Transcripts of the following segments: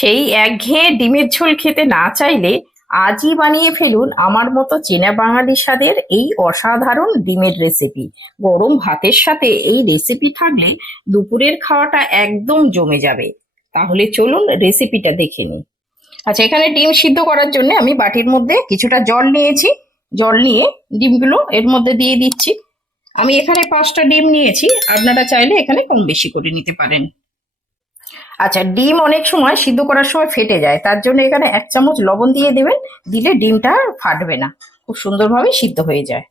সেই একঘেয়ে ডিমের ঝোল খেতে না চাইলে আজই বানিয়ে ফেলুন আমার মতো চেনা বাঙালি স্বাদের এই অসাধারণ ডিমের রেসিপি। গরম ভাতের সাথে এই রেসিপি থাকলে দুপুরের খাওয়াটা একদম জমে যাবে। তাহলে চলুন রেসিপিটা দেখে নিই। আচ্ছা, এখানে ডিম সিদ্ধ করার জন্য আমি বাটির মধ্যে কিছুটা জল নিয়েছি। জল নিয়ে ডিমগুলো এর মধ্যে দিয়ে দিচ্ছি। আমি এখানে 5টা ডিম নিয়েছি, আপনারা চাইলে এখানে কম বেশি করে নিতে পারেন। আচ্ছা, ডিম অনেক সময় সিদ্ধ করার সময় ফেটে যায়, তার জন্য এখানে 1 চামচ লবণ দিয়ে দেবেন। দিলে ডিমটা আর ফাটবে না, খুব সুন্দরভাবে সিদ্ধ হয়ে যায়।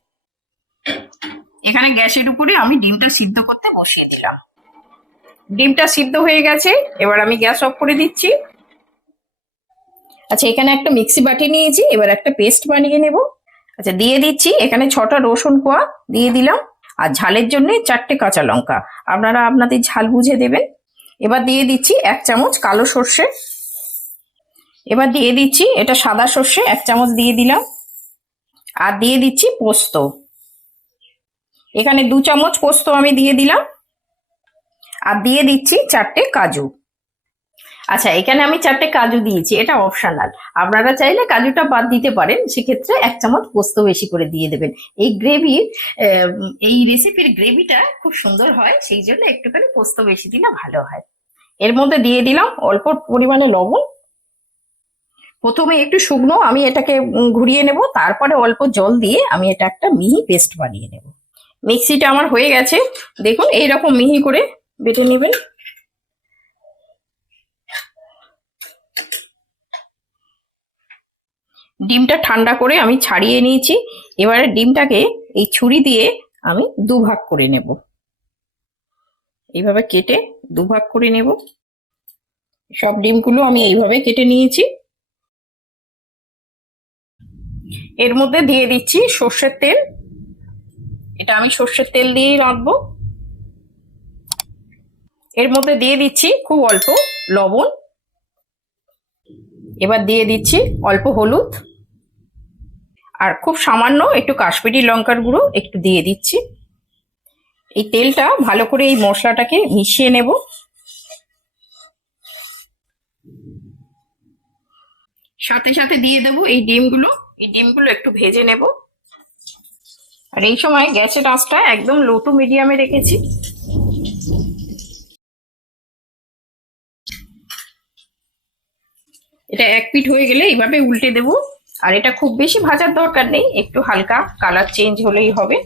এখানে গ্যাসের উপরে আমি ডিমটা সিদ্ধ করতে বসিয়ে দিলাম। ডিমটা সিদ্ধ হয়ে গেছে, এবার আমি গ্যাস অফ করে দিচ্ছি। আচ্ছা, এখানে একটা মিক্সি বাটি নিয়েছি, এবার একটা পেস্ট বানিয়ে নেব। আচ্ছা, দিয়ে দিচ্ছি এখানে 6টা রসুন কোয়া দিয়ে দিলাম। আর ঝালের জন্য 4টে কাঁচা লঙ্কা, আপনারা আপনাদের ঝাল বুঝে দেবেন। এবার দিয়ে দিচ্ছি 1 চামচ কালো সর্ষে। এবার দিয়ে দিচ্ছি এটা সাদা সর্ষে, 1 চামচ দিয়ে দিলাম। আর দিয়ে দিচ্ছি পোস্ত, এখানে 2 চামচ পোস্ত আমি দিয়ে দিলাম। আর দিয়ে দিচ্ছি 4টে কাজু। আচ্ছা, এখানে আমি 4টে কাজু দিয়েছি, এটা অপশনাল, আপনারা চাইলে কাজুটা বাদ দিতে পারেন, সেক্ষেত্রে 1 চামচ পোস্ত বেশি করে দিয়ে দেবেন। এই গ্রেভির এই রেসিপির গ্রেভিটা খুব সুন্দর হয়, সেই জন্য একটুখানি পোস্ত বেশি দিলে ভালো হয়। এর মধ্যে দিয়ে দিলাম অল্প পরিমাণে লবণ। প্রথমে একটু শুকনো আমি এটাকে ঘুরিয়ে নেব, তারপরে অল্প জল দিয়ে আমি এটা একটা মিহি পেস্ট বানিয়ে নেব। মিক্সিটা আমার হয়ে গেছে, দেখুন এইরকম মিহি করে বেটে নেবেন। ডিমটা ঠান্ডা করে আমি ছাড়িয়ে নিয়েছি। এবারে ডিমটাকে এই ছুরি দিয়ে আমি 2 ভাগ করে নেব, এইভাবে কেটে 2 ভাগ করে নেব। সব ডিমগুলো আমি এইভাবে কেটে নিয়েছি। এর মধ্যে দিয়ে দিচ্ছি সর্ষের তেল, এটা আমি সর্ষের তেল দিয়েই রাখবো। এর মধ্যে দিয়ে দিচ্ছি খুব অল্প লবণ। এবার দিয়ে দিচ্ছি অল্প হলুদ, আর খুব সামান্য একটু কাশ্মীরি লঙ্কার গুঁড়ো একটু দিয়ে দিচ্ছি। এই তেলটা ভালো করে এই মশলাটাকে মিশিয়ে নেব। সাথে সাথে দিয়ে দেবো এই ডিমগুলো, এই ডিমগুলো একটু ভেজে নেব। আর এই সময় গ্যাসের আঁচটা একদম লো টু মিডিয়ামে রেখেছি। এটা 1 পিঠ হয়ে গেলে এইভাবে উল্টে দেব। আর এটা খুব বেশি ভাজার দরকার নেই, একটু হালকা কালার চেঞ্জ হলেই হবে।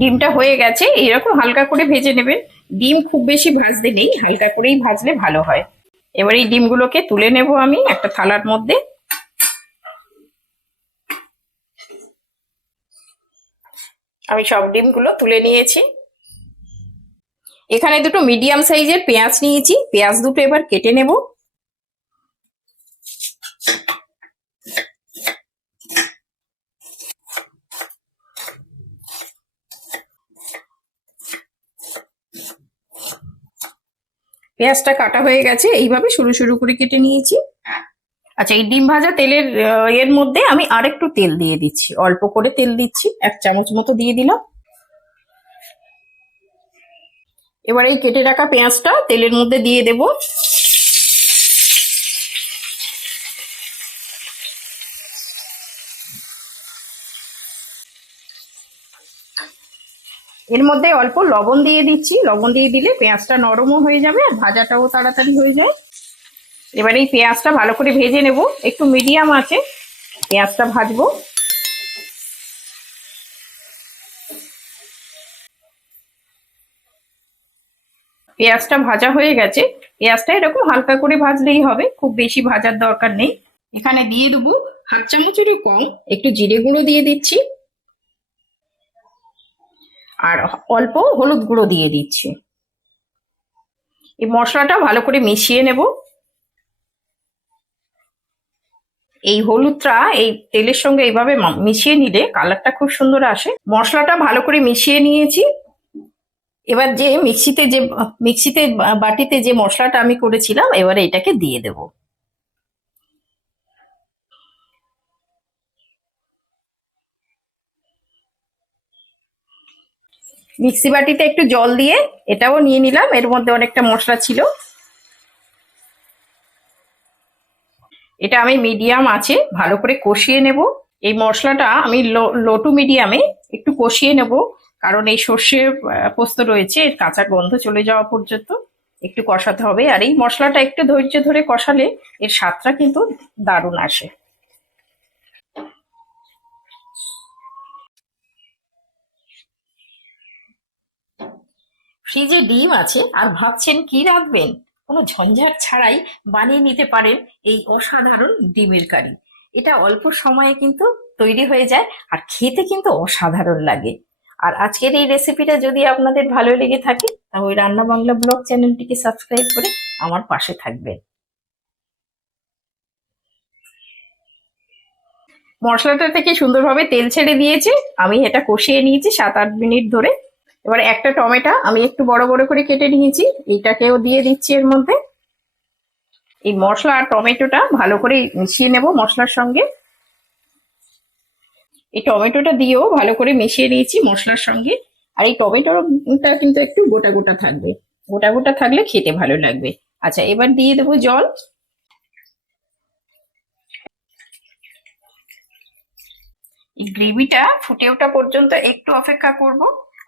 ডিমটা হয়ে গেছে, এরকম হালকা করে ভেজে নেবেন। ডিম খুব বেশি ভাজতে নেই, হালকা করেই ভাজলে ভালো হয়। এবার এই ডিমগুলোকে তুলে নেব আমি একটা থালার মধ্যে। আমি সব ডিমগুলো তুলে নিয়েছি। এখানে দুটো মিডিয়াম সাইজের পেঁয়াজ নিয়েছি, পেঁয়াজ দুটো এবার কেটে নেব। পেঁয়াজটা কাটা হয়ে গেছে, এইভাবে সরু সরু করে কেটে নিয়েছি। আচ্ছা, এই ডিম ভাজা তেলের এর মধ্যে আমি আরেকটু তেল দিয়ে দিচ্ছি, অল্প করে তেল দিচ্ছি, 1 চামচ মতো দিয়ে দিলাম। এবার এই কেটে রাখা পেঁয়াজটা তেলের মধ্যে দিয়ে দেব। এর মধ্যে অল্প লবণ দিয়ে দিচ্ছি, লবণ দিয়ে দিলে পেঁয়াজটা নরমও হয়ে যাবে আর ভাজাটাও তাড়াতাড়ি হয়ে যায়। এবার এই পেঁয়াজটা ভালো করে ভেজে নেব, একটু মিডিয়াম আছে পেঁয়াজটা ভাজবো। পেঁয়াজটা ভাজা হয়ে গেছে, পেঁয়াজটা এরকম হালকা করে ভাজলেই হবে, খুব বেশি ভাজার দরকার নেই। এখানে দিয়ে দেবো 1/2 চামচেরও কম একটু জিরে গুঁড়ো দিয়ে দিচ্ছি। আর অল্প হলুদ গুঁড়ো দিয়ে দিচ্ছি। এই মশলাটা ভালো করে মিশিয়ে নেব। এই হলুদটা এই তেলের সঙ্গে এইভাবে মিশিয়ে নিলে কালারটা খুব সুন্দর আসে। মশলাটা ভালো করে মিশিয়ে নিয়েছি। এবার যে মিক্সিতে বাটিতে যে মশলাটা আমি করেছিলাম, এবারে এটাকে দিয়ে দেব। মিক্সি বাটিতে একটু জল দিয়ে এটাও নিয়ে নিলাম, এর মধ্যে অনেকটা মশলা ছিল। এটা আমি মিডিয়াম আছে ভালো করে কষিয়ে নেব। এই মশলাটা আমি লো টু মিডিয়ামে একটু কষিয়ে নেব, কারণ এই সর্ষে পোস্ত রয়েছে, এর কাঁচা গন্ধ চলে যাওয়া পর্যন্ত একটু কষাতে হবে। আর এই মশলাটা একটু ধৈর্য ধরে কষালে এর স্বাদটা কিন্তু দারুণ আসে। ফ্রিজে ডিম আছে আর ভাবছেন কি রাখবেন? কোনো ঝঞ্ঝাট ছাড়াই বানিয়ে নিতে পারেন এই অসাধারণ ডিমের কারি। এটা অল্প সময়ে কিন্তু তৈরি হয়ে যায় আর খেতে কিন্তু অসাধারণ লাগে। আর আজকের এই রেসিপিটা যদি আপনাদের ভালো লেগে থাকে তাহলে রান্না বাংলা ব্লগ চ্যানেলটিকে সাবস্ক্রাইব করে আমার পাশে থাকবেন। মশলাটা থেকে সুন্দরভাবে তেল ছেড়ে দিয়েছে, আমি এটা কষিয়ে নিয়েছি 7-8 মিনিট ধরে। এবার একটা টমেটো আমি একটু বড় বড় করে কেটে নিয়েছি, এইটাকেও দিয়ে দিচ্ছি এর মধ্যে। এই মশলা আর টমেটোটা ভালো করে মিশিয়ে নেব মশলার সঙ্গে। এই টমেটোটা দিয়েও ভালো করে মিশিয়ে নিয়েছি মশলার সঙ্গে। আর এই টমেটোটা কিন্তু একটু গোটা গোটা থাকবে, গোটা গোটা থাকলে খেতে ভালো লাগবে। আচ্ছা, এবার দিয়ে দেবো জল। এই গ্রেভিটা ফুটে ওঠা পর্যন্ত একটু অপেক্ষা করব।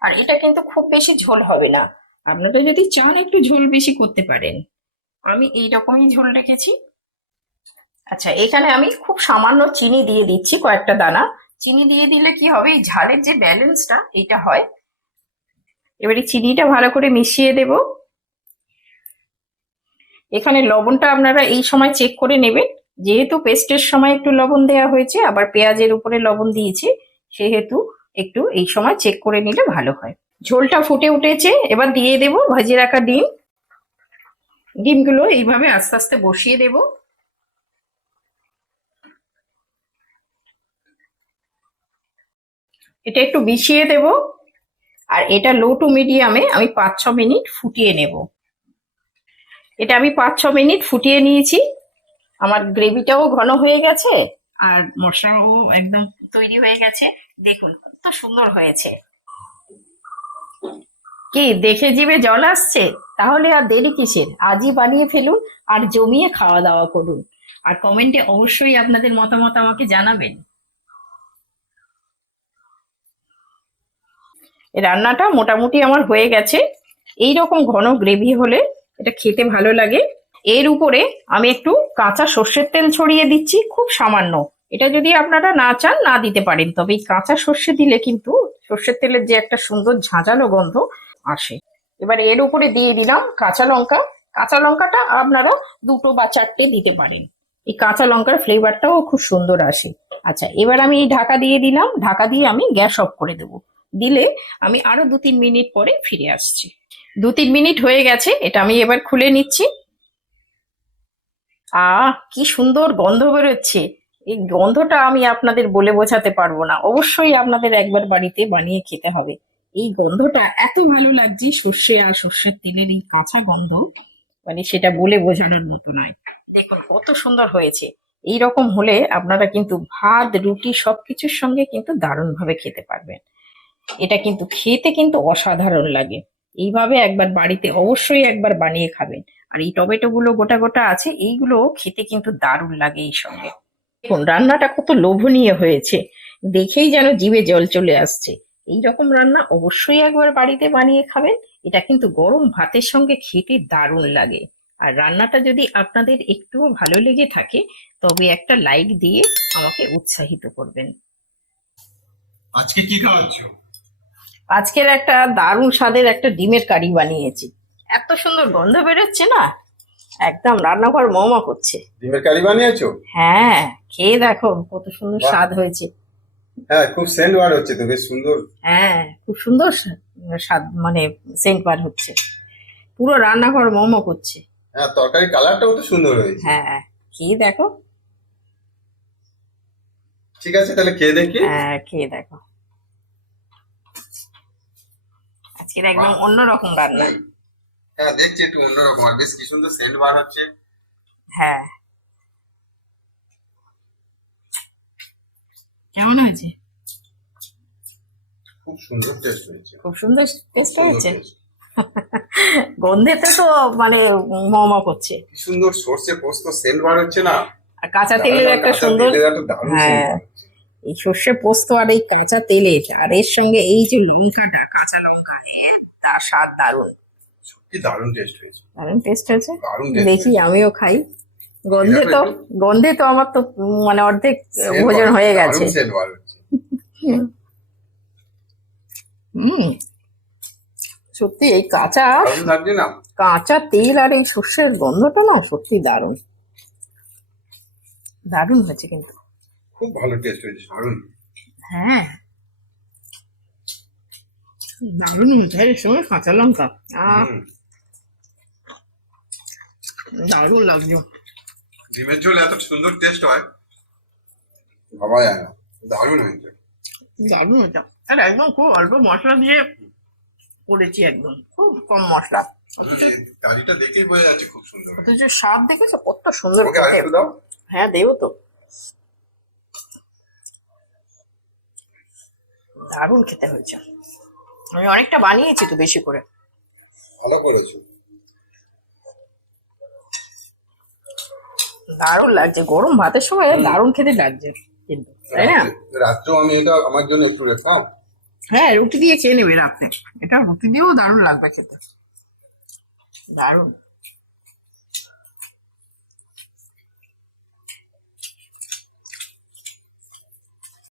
আর এটা কিন্তু খুব বেশি ঝোল হবে না, আপনারা যদি চান একটু ঝোল বেশি করতে পারেন। আমি এইরকমই ঝোল রেখেছি। আচ্ছা, এখানে আমি খুব সামান্য চিনি দিয়ে দিচ্ছি, কয়েকটা দানা। চিনি দিয়ে দিলে কি হবে, এই ঝালের যে ব্যালেন্সটা এটা হয়। এবারে চিনিটা ভালো করে মিশিয়ে দেব। এখানে লবণটা আপনারা এই সময় চেক করে নেবেন, যেহেতু পেস্টের সময় একটু লবণ দেওয়া হয়েছে আবার পেঁয়াজের উপরে লবণ দিয়েছি, সেহেতু একটু এই সময় চেক করে নিলে ভালো হয়। ঝোলটা ফুটে উঠেছে, এবার দিয়ে দেব ভাজিয়ে রাখা ডিম। ডিমগুলো এইভাবে আস্তে আস্তে বসিয়ে দেব। এটা একটু মিশিয়ে দেব। আর এটা লো টু মিডিয়ামে আমি 5-6 মিনিট ফুটিয়ে নেব। এটা আমি 5-6 মিনিট ফুটিয়ে নিয়েছি। আমার গ্রেভিটাও ঘন হয়ে গেছে আর মশলাও একদম তৈরি হয়ে গেছে। দেখুন কত সুন্দর হয়েছে। কি দেখে জিভে জল আসছে? তাহলে আর দেরি কিসের, আজই বানিয়ে ফেলুন আর জমিয়ে খাওয়া দাওয়া করুন। আর কমেন্টে অবশ্যই আপনাদের মতামত আমাকে জানাবেন। এই রান্নাটা মোটামুটি আমার হয়ে গেছে। এই রকম ঘন গ্রেভি হলে এটা খেতে ভালো লাগে। এর উপরে আমি একটু কাঁচা সর্ষের তেল ছড়িয়ে দিচ্ছি, খুব সামান্য। এটা যদি আপনারা না চান না দিতে পারেন, তবে এই কাঁচা সর্ষে দিলে কিন্তু সর্ষের তেলের যে একটা সুন্দর ঝাঁঝালো গন্ধ আসে। এবার এর উপরে দিয়ে দিলাম কাঁচা লঙ্কা। কাঁচা লঙ্কাটা আপনারা 2 বা 4টে দিতে পারেন, এই কাঁচা লঙ্কার ফ্লেভারটাও খুব সুন্দর আসে। আচ্ছা, এবার আমি এই ঢাকা দিয়ে দিলাম, ঢাকা দিয়ে আমি গ্যাস অফ করে দেবো। দিলে আমি আরো 2-3 মিনিট পরে ফিরে আসছি। 2-3 মিনিট হয়ে গেছে, এটা আমি এবার খুলে নিচ্ছি। কি সুন্দর গন্ধ বেরোচ্ছে! এই গন্ধটা আমি আপনাদের বলে বোঝাতে পারবো না, অবশ্যই আপনাদের একবার বাড়িতে বানিয়ে খেতে হবে। এই গন্ধটা এত ভালো লাগছে, সর্ষে আর সর্ষের তেলের এই কাঁচা গন্ধ, মানে সেটা বলে বোঝানোর মতো নয়। দেখুন কত সুন্দর হয়েছে। এই রকম হলে আপনারা কিন্তু ভাত রুটি সবকিছুর সঙ্গে কিন্তু দারুণ ভাবে খেতে পারবেন। এটা কিন্তু খেতে কিন্তু অসাধারণ লাগে। এইভাবে একবার বাড়িতে অবশ্যই একবার বানিয়ে খাবেন। আর এই টমেটো গুলো গোটা গোটা আছে, এইগুলো খেতে কিন্তু দারুণ লাগে এই সঙ্গে। দেখুন রান্নাটা কত লোভনীয় হয়েছে, দেখেই যেন জিভে জল চলে আসছে। এই রকম রান্না অবশ্যই একবার বাড়িতে বানিয়ে খাবেন। এটা কিন্তু গরম ভাতের সঙ্গে খেতে দারুণ লাগে। আর রান্নাটা যদি আপনাদের একটুও ভালো লেগে থাকে তবে একটা লাইক দিয়ে আমাকে উৎসাহিত করবেন। আজকে কি খাওয়াচ্ছ? আজকের একটা দারুণ স্বাদের একটা ডিমের কারি বানিয়েছি। এত সুন্দর গন্ধ বেরোচ্ছে না, একদম রান্নাঘর মমা করছে। ডিমের কারি বানিয়েছো? হ্যাঁ, খেয়ে দেখো কত সুন্দর বাহ, স্বাদ হয়েছে। হ্যাঁ খুব সেন্ট বার হচ্ছে তো, বেশ সুন্দর। হ্যাঁ, খুব সুন্দর স্বাদ, মানে সেন্ট বার হচ্ছে, পুরো রান্নাঘর মমো করছে। হ্যাঁ, তরকারি কালারটাও তো সুন্দর হয়েছে। হ্যাঁ, খেয়ে দেখো। ঠিক আছে, তাহলে খেয়ে দেখি। হ্যাঁ, খেয়ে দেখো। আজকের একদম বাহ, অন্যরকম রান্না। হ্যাঁ দেখছি একটু অন্যরকম, আর বেশ কি সুন্দর সেন্ট বার হচ্ছে। হ্যাঁ, কেমন হয়েছে? খুব সুন্দর টেস্ট হয়েছে, খুব সুন্দর টেস্ট সুন্দর হয়েছে। taste। গন্ধেতে তো মানে ম করছে। কি সুন্দর সর্ষে পোস্ত সেন্ট বার হচ্ছে না, আর কাঁচা তেলের একটা কাঁচা সুন্দর, তেলের একটা দারুণ হ্যাঁ সেন্ট বার হচ্ছে। এই সর্ষে পোস্ত আর এই কাঁচা তেলের আর এর সঙ্গে এই যে লঙ্কাটা, কাঁচা লঙ্কা, তার স্বাদ দারুণ, কি দারুণ টেস্ট হয়েছে, দারুণ টেস্ট হয়েছে। দারুণ taste দেখি হয়েছে। আমিও খাই। গন্ধে দেখো তো একটু। গন্ধে তো আমার তো মানে অর্ধেক Scent ভোজন বার হয়ে হচ্ছে, গেছে। দারুণ সেন্ট বার হচ্ছে। হুম, সত্যি এই কাঁচা দারুণ লাগছে না? কাঁচা তেল আর এই সর্ষের গন্ধটা না সত্যি দারুণ, দারুণ হয়েছে কিন্তু। খুব ভালো টেস্ট হয়েছে, দারুণ। হ্যাঁ, দারুণ হয়েছে। আর এর সঙ্গে কাঁচা লঙ্কা, হুম। দারুণ লাগছে। ডিমের ঝোল এত সুন্দর টেস্ট হয় ভাবা যায় না, দারুণ হয়েছে। দারুণ হয়েছে। আর একদম খুব অল্প মশলা দিয়ে করেছি, একদম খুব কম মশলা, অথচ এই কারিটা দেখেই বোঝা যাচ্ছে খুব সুন্দর। অথচ স্বাদ দেখেছো কত সুন্দর ওকে খেতে। আরেকটু দাও। হ্যাঁ দেবো তো। দারুণ খেতে হয়েছে। আমি অনেকটা বানিয়েছি তো বেশি করে। ভালো করেছো। দারুণ লাগছে গরম ভাতের সময়, দারুণ খেতে লাগছে কিন্তু, তাই না? রাত্রেও আমি এটা আমার জন্য একটু রেখলাম। হ্যাঁ, রুটি দিয়ে খেয়ে নেবে রাতে, এটা রুটি দিয়েও দারুণ লাগবে খেতে, দারুণ।